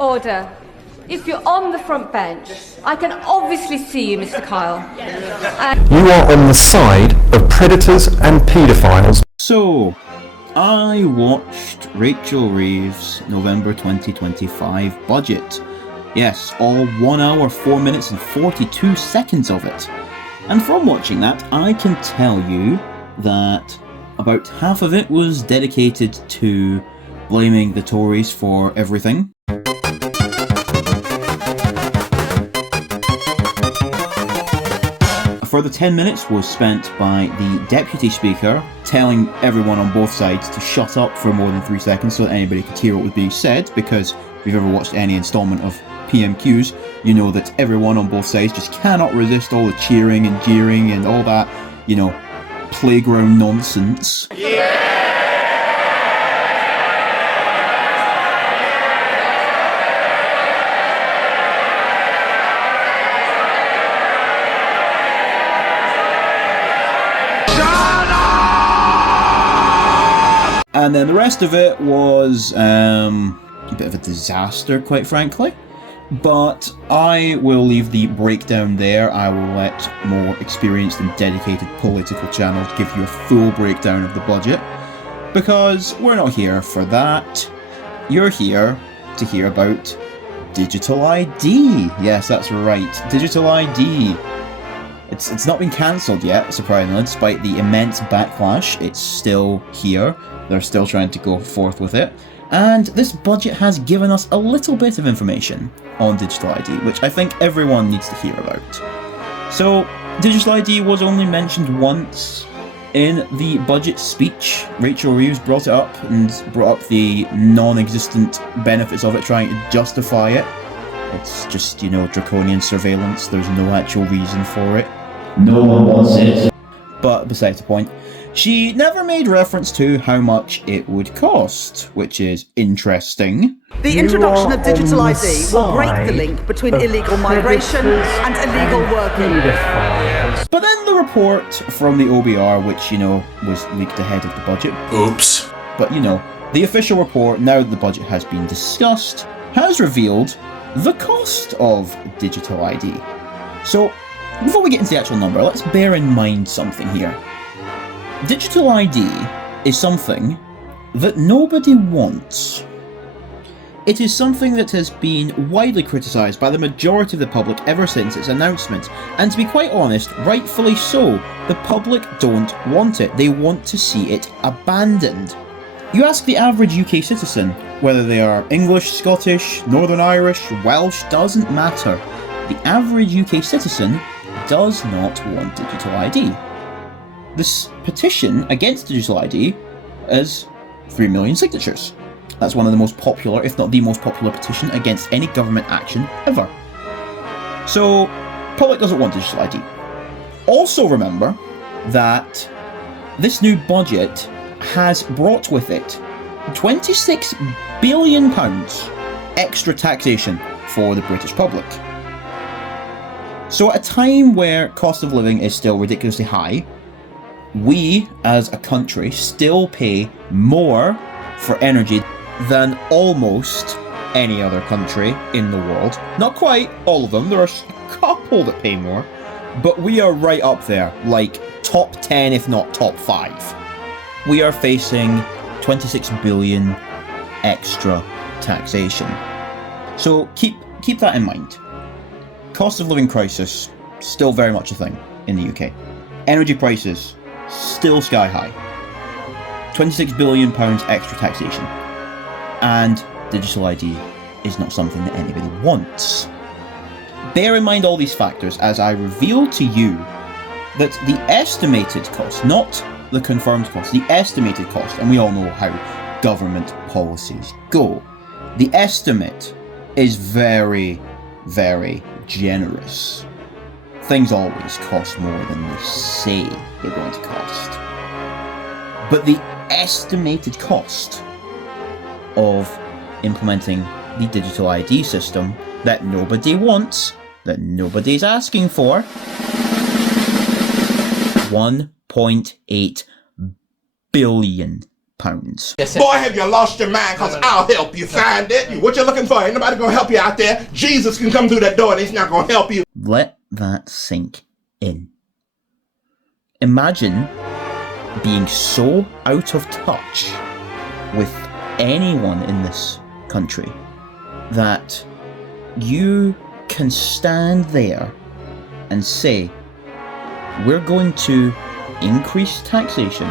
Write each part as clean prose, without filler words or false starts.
Order. If you're on the front bench, I can obviously see you, Mr. Kyle. You are on the side of predators and paedophiles. So, I watched Rachel Reeves' November 2025 budget. Yes, all 1 hour, 4 minutes and 42 seconds of it. And from watching that, I can tell you that about half of it was dedicated to blaming the Tories for everything. A further 10 minutes was spent by the Deputy Speaker telling everyone on both sides to shut up for more than 3 seconds so that anybody could hear what was being said, because if you've ever watched any installment of PMQs, you know that everyone on both sides just cannot resist all the cheering and jeering and all that, you know, playground nonsense. And then the rest of it was a bit of a disaster, quite frankly. But I will leave the breakdown there. I will let more experienced and dedicated political channels give you a full breakdown of the budget, because we're not here for that. You're here to hear about digital ID. Yes, that's right, digital ID. It's not been cancelled yet, surprisingly, despite the immense backlash. It's still here. They're still trying to go forth with it. And this budget has given us a little bit of information on digital ID, which I think everyone needs to hear about. So, digital ID was only mentioned once in the budget speech. Rachel Reeves brought it up and brought up the non-existent benefits of it, trying to justify it. It's just, you know, draconian surveillance. There's no actual reason for it. No one wants it. But besides the point, she never made reference to how much it would cost, which is interesting. The introduction of digital ID will break the link between illegal migration and illegal working. But then the report from the OBR, which, you know, was leaked ahead of the budget. Oops. But, you know, the official report, now that the budget has been discussed, has revealed the cost of digital ID. So, before we get into the actual number, let's bear in mind something here. Digital ID is something that nobody wants. It is something that has been widely criticised by the majority of the public ever since its announcement, and to be quite honest, rightfully so. The public don't want it. They want to see it abandoned. You ask the average UK citizen, whether they are English, Scottish, Northern Irish, Welsh, doesn't matter. The average UK citizen does not want digital ID. This petition against digital ID has 3 million signatures. That's one of the most popular, if not the most popular petition against any government action ever. So, public doesn't want digital ID. Also remember that this new budget has brought with it £26 billion extra taxation for the British public. So at a time where cost of living is still ridiculously high, we as a country still pay more for energy than almost any other country in the world. Not quite all of them, there are a couple that pay more, but we are right up there, like top 10 if not top 5. We are facing 26 billion extra taxation. So keep that in mind. Cost of living crisis, still very much a thing in the UK. Energy prices, still sky high. £26 billion extra taxation. And digital ID is not something that anybody wants. Bear in mind all these factors as I reveal to you that the estimated cost, not the confirmed cost, the estimated cost, and we all know how government policies go, the estimate is very, very generous. Things always cost more than they say they're going to cost. But the estimated cost of implementing the digital ID system that nobody wants, that nobody's asking for, £1.8 billion. Boy, have you lost your mind, because I'll help you find it. What you're looking for, ain't nobody gonna help you out there. Jesus can come through that door and he's not gonna help you. Let that sink in. Imagine being so out of touch with anyone in this country that you can stand there and say, we're going to increase taxation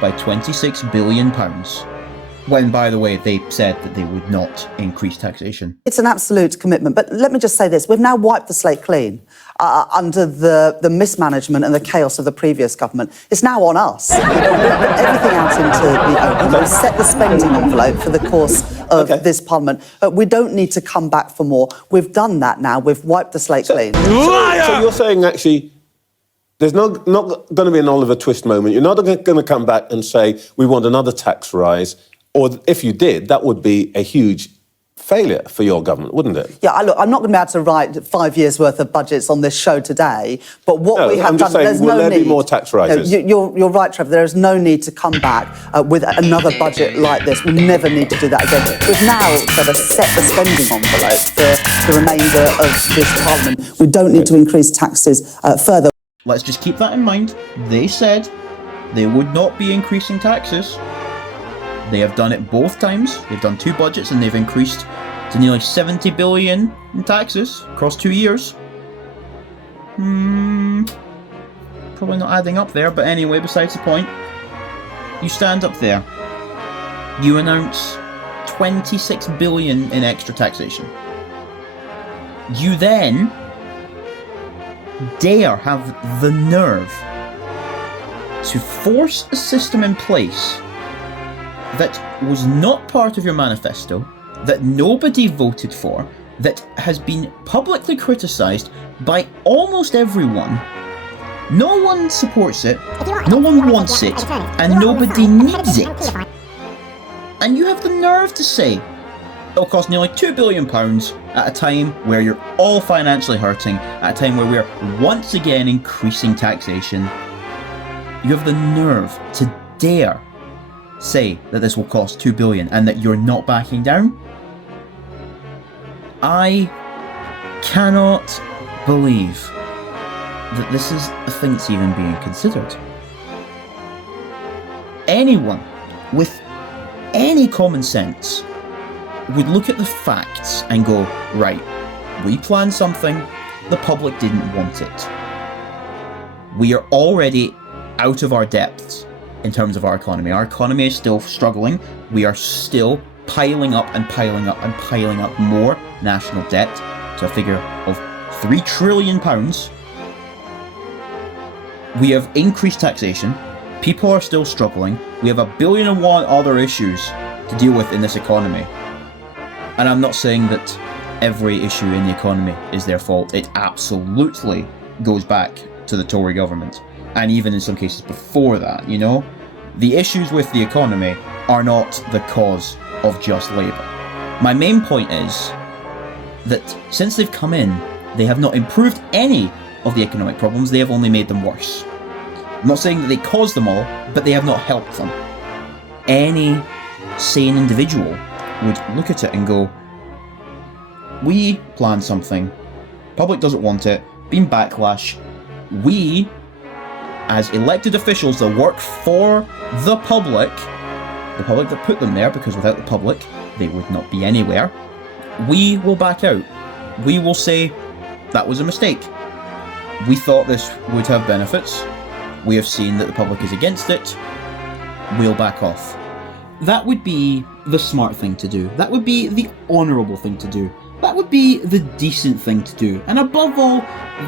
by £26 billion, when, by the way, they said that they would not increase taxation. It's an absolute commitment. But let me just say this. We've now wiped the slate clean under the mismanagement and the chaos of the previous government. It's now on us. We've put everything out into the open. We've set the spending envelope for the course of this parliament. We don't need to come back for more. We've done that now. We've wiped the slate clean. So you're saying, actually, there's not going to be an Oliver Twist moment. You're not going to come back and say, we want another tax rise. Or if you did, that would be a huge failure for your government, wouldn't it? Yeah, look, I'm not going to be able to write 5 years' worth of budgets on this show today, but what we have I'm just done, saying, there's will no there need. be more tax rises? No, you're right, Trevor. There is no need to come back with another budget like this. We never need to do that again. We've now sort of set the spending envelope for the remainder of this parliament. We don't need to increase taxes further. Let's just keep that in mind. They said they would not be increasing taxes. They have done it both times. They've done 2 budgets and they've increased to nearly 70 billion in taxes across 2 years. Probably not adding up there, but anyway, besides the point. You stand up there. You announce 26 billion in extra taxation. You then dare have the nerve to force a system in place that was not part of your manifesto, that nobody voted for, that has been publicly criticised by almost everyone. No one supports it, no one wants it, and nobody needs it. And you have the nerve to say it'll cost nearly £2 billion at a time where you're all financially hurting, at a time where we're once again increasing taxation. You have the nerve to dare say that this will cost £2 billion and that you're not backing down? I cannot believe that this is a thing that's even being considered. Anyone with any common sense would look at the facts and go, right, we planned something, the public didn't want it. We are already out of our depths in terms of our economy. Our economy is still struggling. We are still piling up and piling up and piling up more national debt to a figure of £3 trillion. We have increased taxation. People are still struggling. We have £1 billion and one other issues to deal with in this economy. And I'm not saying that every issue in the economy is their fault. It absolutely goes back to the Tory government. And even in some cases before that, you know? The issues with the economy are not the cause of just Labour. My main point is that since they've come in, they have not improved any of the economic problems, they have only made them worse. I'm not saying that they caused them all, but they have not helped them. Any sane individual would look at it and go, we planned something, public doesn't want it, been backlash, we, as elected officials that work for the public that put them there, because without the public, they would not be anywhere, we will back out. We will say, that was a mistake. We thought this would have benefits. We have seen that the public is against it. We'll back off. That would be the smart thing to do. That would be the honourable thing to do. That would be the decent thing to do. And above all,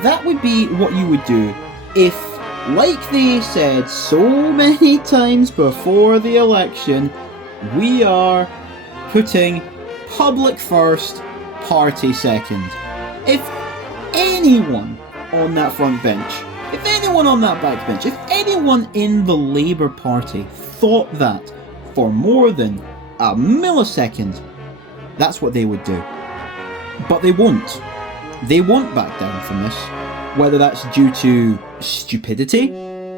that would be what you would do if, like they said so many times before the election, we are putting public first, party second. If anyone on that front bench, if anyone on that back bench, if anyone in the Labour Party thought that for more than a millisecond, that's what they would do. But they won't. They won't back down from this. Whether that's due to stupidity,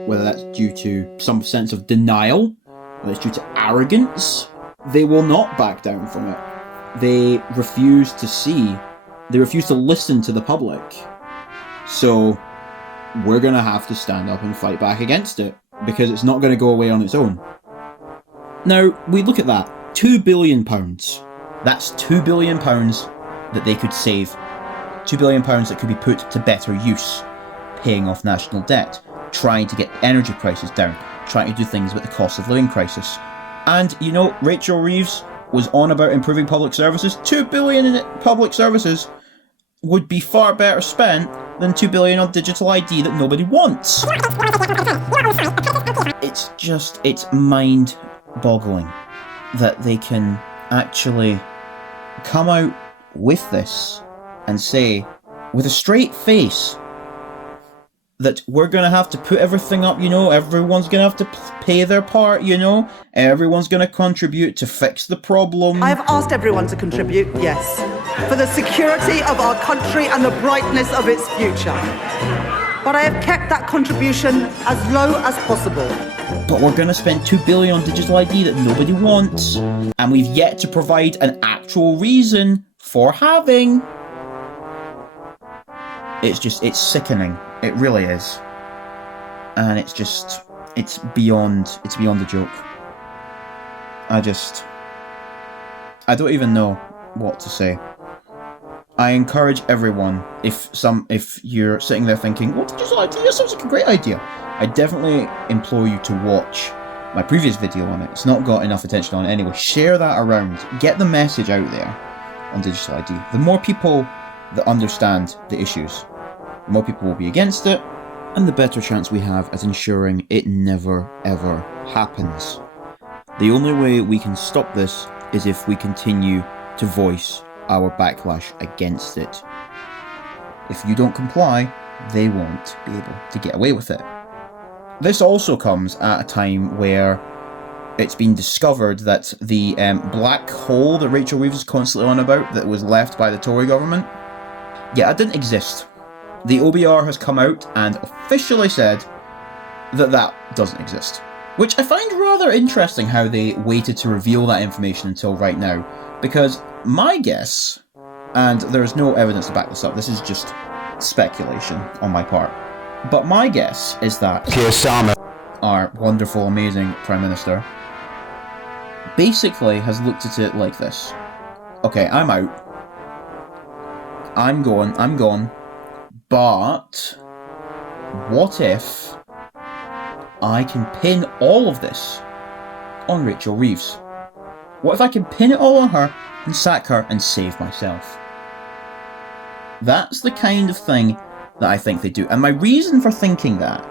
whether that's due to some sense of denial, whether it's due to arrogance, they will not back down from it. They refuse to see, they refuse to listen to the public. So we're going to have to stand up and fight back against it, because it's not going to go away on its own. Now, we look at that. £2 billion. That's £2 billion that they could save. £2 billion that could be put to better use. Paying off national debt, trying to get energy prices down, trying to do things with the cost of living crisis. And, you know, Rachel Reeves was on about improving public services. £2 billion in public services would be far better spent than £2 billion on digital ID that nobody wants. It's mind-boggling that they can actually come out with this and say, with a straight face, that we're going to have to put everything up, you know, everyone's going to have to pay their part, you know, everyone's going to contribute to fix the problem. I have asked everyone to contribute, yes, for the security of our country and the brightness of its future. But I have kept that contribution as low as possible. But we're going to spend $2 billion on digital ID that nobody wants, and we've yet to provide an actual reason for having. It's sickening. It really is. And it's beyond a joke. I don't even know what to say. I encourage everyone, if you're sitting there thinking, well, digital ID sounds like a great idea, I definitely implore you to watch my previous video on it. It's not got enough attention on it anyway. Share that around. Get the message out there on digital ID. The more people that understand the issues, the more people will be against it, and the better chance we have at ensuring it never, ever happens. The only way we can stop this is if we continue to voice our backlash against it. If you don't comply, they won't be able to get away with it. This also comes at a time where it's been discovered that the black hole that Rachel Reeves is constantly on about, that was left by the Tory government, yeah, it didn't exist. The OBR has come out and officially said that doesn't exist. Which I find rather interesting how they waited to reveal that information until right now. Because my guess, and there's no evidence to back this up, this is just speculation on my part, but my guess is that our wonderful, amazing Prime Minister basically has looked at it like this. Okay, I'm out. I'm gone. But what if I can pin all of this on Rachel Reeves? What if I can pin it all on her and sack her and save myself? That's the kind of thing that I think they do. And my reason for thinking that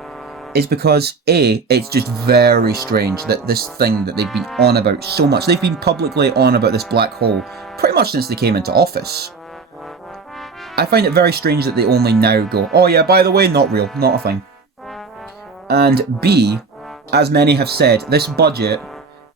is because A, it's just very strange that this thing that they've been on about so much, they've been publicly on about this black hole pretty much since they came into office. I find it very strange that they only now go, oh yeah, by the way, not real, not a thing. And B, as many have said, this budget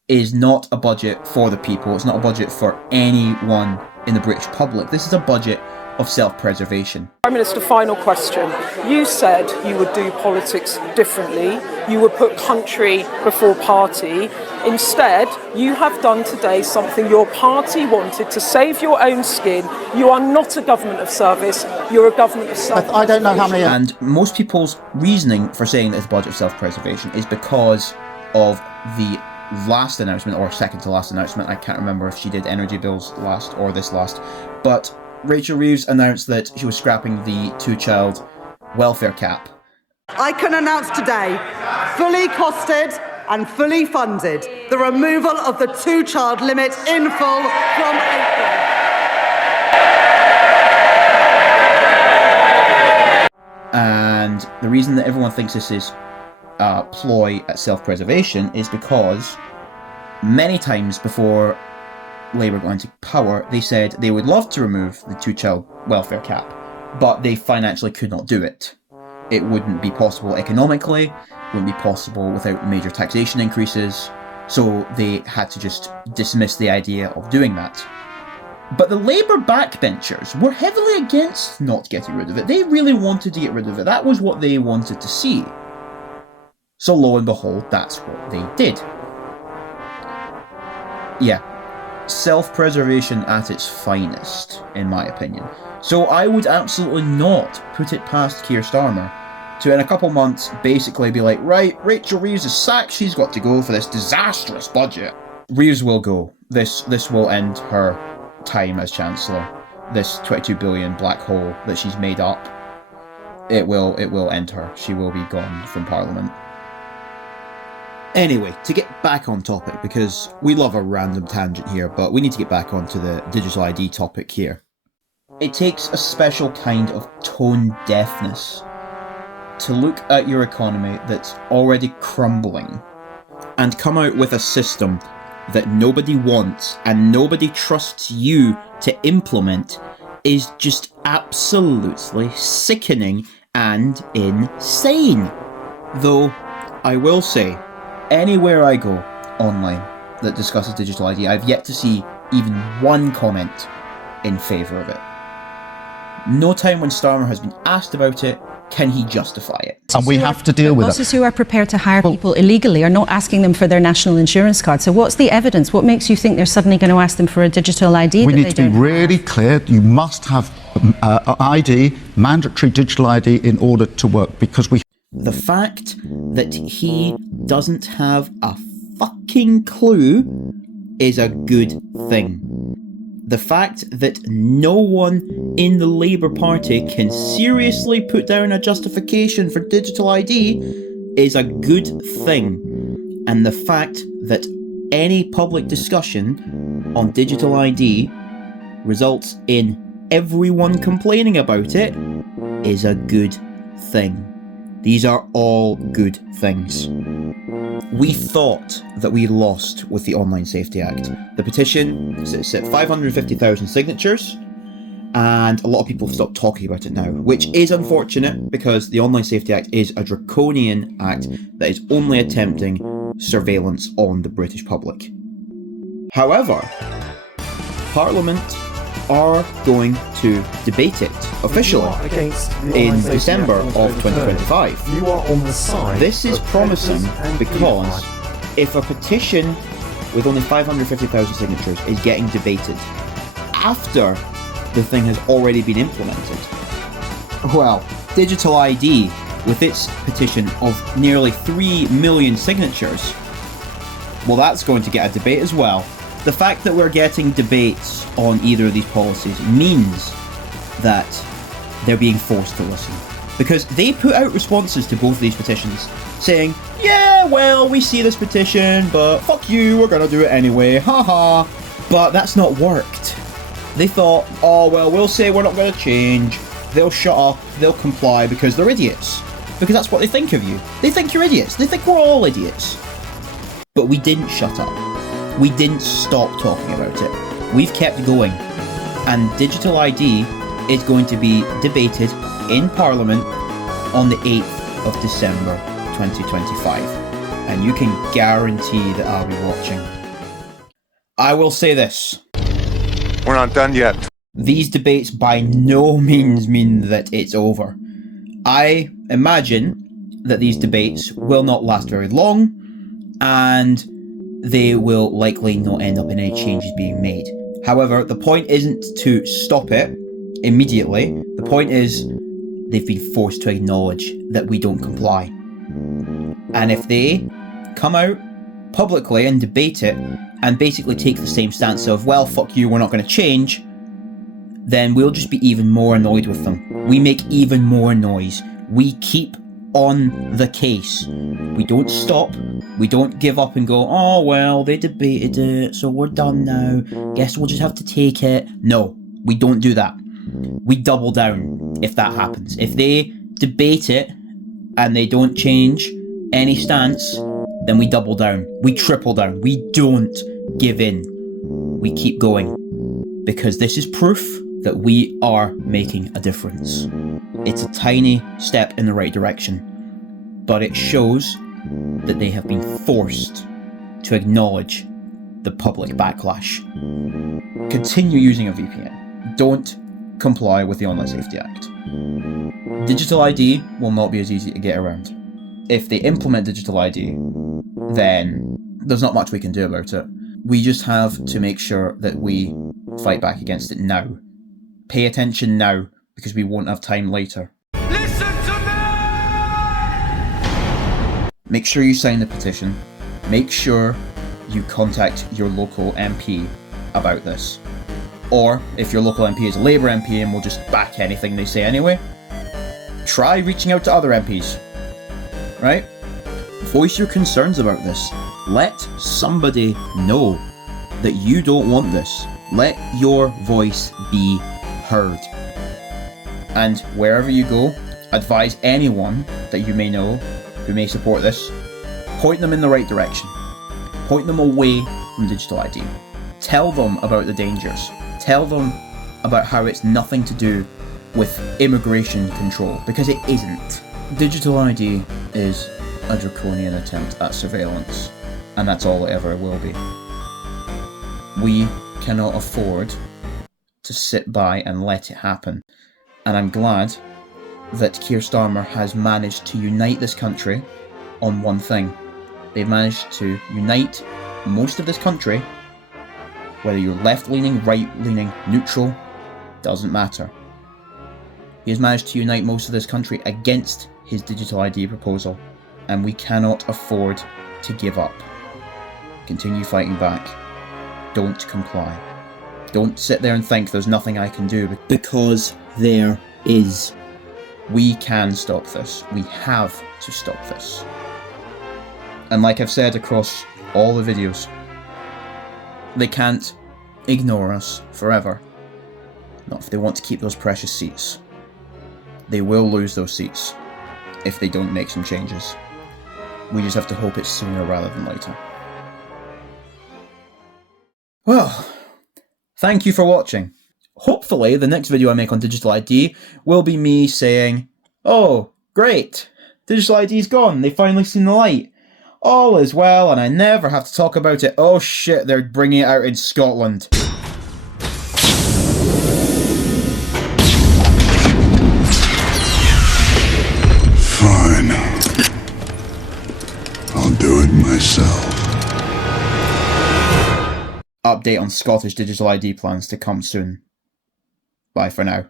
is not a budget for the people. It's not a budget for anyone in the British public. This is a budget of self-preservation. Prime Minister, final question. You said you would do politics differently. You would put country before party. Instead, you have done today something your party wanted to save your own skin. You are not a government of service. You're a government of self-preservation. I don't know how many... And most people's reasoning for saying that it's a budget of self-preservation is because of the last announcement, or second to last announcement. I can't remember if she did energy bills last or this last. But Rachel Reeves announced that she was scrapping the two-child welfare cap. I can announce today, fully costed and fully funded, the removal of the two-child limit in full from April. And the reason that everyone thinks this is a ploy at self-preservation is because many times before Labour got into power, they said they would love to remove the two-child welfare cap, but they financially could not do it. It wouldn't be possible economically, wouldn't be possible without major taxation increases, so they had to just dismiss the idea of doing that. But the Labour backbenchers were heavily against not getting rid of it. They really wanted to get rid of it. That was what they wanted to see. So lo and behold, that's what they did. Yeah. Self-preservation at its finest, in my opinion. So I would absolutely not put it past Keir Starmer to, in a couple months, basically be like, right, Rachel Reeves is sacked, she's got to go for this disastrous budget. Reeves will go. This will end her time as Chancellor. This 22 billion black hole that she's made up, it will end her. She will be gone from Parliament. Anyway, to get back on topic, because we love a random tangent here, but we need to get back onto the digital ID topic here. It takes a special kind of tone deafness to look at your economy that's already crumbling and come out with a system that nobody wants and nobody trusts you to implement is just absolutely sickening and insane. Though, I will say, anywhere I go online that discusses digital ID, I've yet to see even one comment in favour of it. No time when Starmer has been asked about it can he justify it. And we have to deal with it. Bosses who are prepared to hire people illegally are not asking them for their national insurance card. So what's the evidence? What makes you think they're suddenly going to ask them for a digital ID? We need to be really clear. You must have ID, mandatory digital ID, in order to work, because we... The fact that he doesn't have a fucking clue is a good thing. The fact that no one in the Labour Party can seriously put down a justification for digital ID is a good thing. And the fact that any public discussion on digital ID results in everyone complaining about it is a good thing. These are all good things. We thought that we lost with the Online Safety Act. The petition sits at 550,000 signatures, and a lot of people have stopped talking about it now, which is unfortunate because the Online Safety Act is a draconian act that is only attempting surveillance on the British public. However, Parliament are going to debate it officially in December of 2025. You are on the side. This is promising because if a petition with only 550,000 signatures is getting debated after the thing has already been implemented, well, digital ID with its petition of nearly 3 million signatures, well, that's going to get a debate as well. The fact that we're getting debates on either of these policies means that they're being forced to listen. Because they put out responses to both these petitions saying, yeah, well, we see this petition, but fuck you, we're gonna do it anyway, haha. But that's not worked. They thought, oh, well, we'll say we're not gonna change, they'll shut up, they'll comply because they're idiots. Because that's what they think of you. They think you're idiots. They think we're all idiots. But we didn't shut up. We didn't stop talking about it. We've kept going. And digital ID is going to be debated in Parliament on the 8th of December 2025. And you can guarantee that I'll be watching. I will say this. We're not done yet. These debates by no means mean that it's over. I imagine that these debates will not last very long, and they will likely not end up in any changes being made. However, the point isn't to stop it immediately. The point is they've been forced to acknowledge that we don't comply. And if they come out publicly and debate it and basically take the same stance of, well, fuck you, we're not going to change, then we'll just be even more annoyed with them. We make even more noise. We keep on the case. We don't stop. We don't give up and go, oh, well, they debated it, so we're done now. Guess we'll just have to take it. No, we don't do that. We double down if that happens. If they debate it and they don't change any stance, then we double down. We triple down. We don't give in. We keep going. Because this is proof that we are making a difference. It's a tiny step in the right direction, but it shows that they have been forced to acknowledge the public backlash. Continue using a VPN. Don't comply with the Online Safety Act. Digital ID will not be as easy to get around. If they implement digital ID, then there's not much we can do about it. We just have to make sure that we fight back against it now. Pay attention now, because we won't have time later. Listen to me! Make sure you sign the petition. Make sure you contact your local MP about this. Or, if your local MP is a Labour MP and will just back anything they say anyway, try reaching out to other MPs. Right? Voice your concerns about this. Let somebody know that you don't want this. Let your voice be heard. And wherever you go, advise anyone that you may know who may support this. Point them in the right direction. Point them away from digital ID. Tell them about the dangers. Tell them about how it's nothing to do with immigration control, because it isn't. Digital ID is a draconian attempt at surveillance, and that's all it ever will be. We cannot afford to sit by and let it happen, and I'm glad that Keir Starmer has managed to unite this country on one thing. They've managed to unite most of this country, whether you're left-leaning, right-leaning, neutral, doesn't matter. He has managed to unite most of this country against his digital ID proposal, and we cannot afford to give up. Continue fighting back. Don't comply. Don't sit there and think there's nothing I can do, because there is. We can stop this. We have to stop this. And like I've said across all the videos, they can't ignore us forever. Not if they want to keep those precious seats. They will lose those seats if they don't make some changes. We just have to hope it's sooner rather than later. Well, thank you for watching. Hopefully the next video I make on digital ID will be me saying, oh, great, digital ID's gone, they've finally seen the light. All is well and I never have to talk about it. Oh shit, they're bringing it out in Scotland. Fine. I'll do it myself. Update on Scottish digital ID plans to come soon. Bye for now.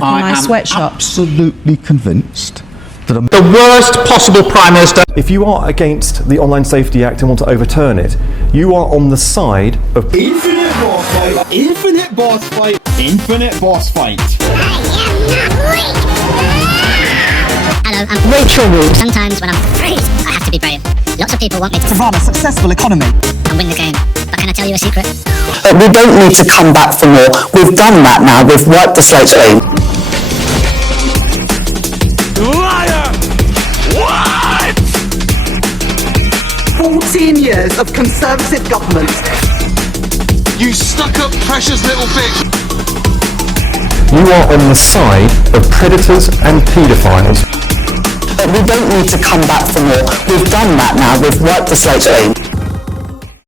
I am absolutely convinced that the worst possible Prime Minister. If you are against the Online Safety Act and want to overturn it, you are on the side of infinite boss fight, infinite boss fight, infinite boss fight. Hello, I'm Rachel Reeves. Sometimes when I'm afraid, I have to be brave. Lots of people want me to run a successful economy and win the game. But can I tell you a secret? We don't need to come back for more. We've done that now. We've wiped the slate clean. Liar! What? 14 years of Conservative government. You stuck-up precious little bitch! you are on the side of predators and paedophiles. We don't need to come back for more. We've done that now. We've wiped the slate clean.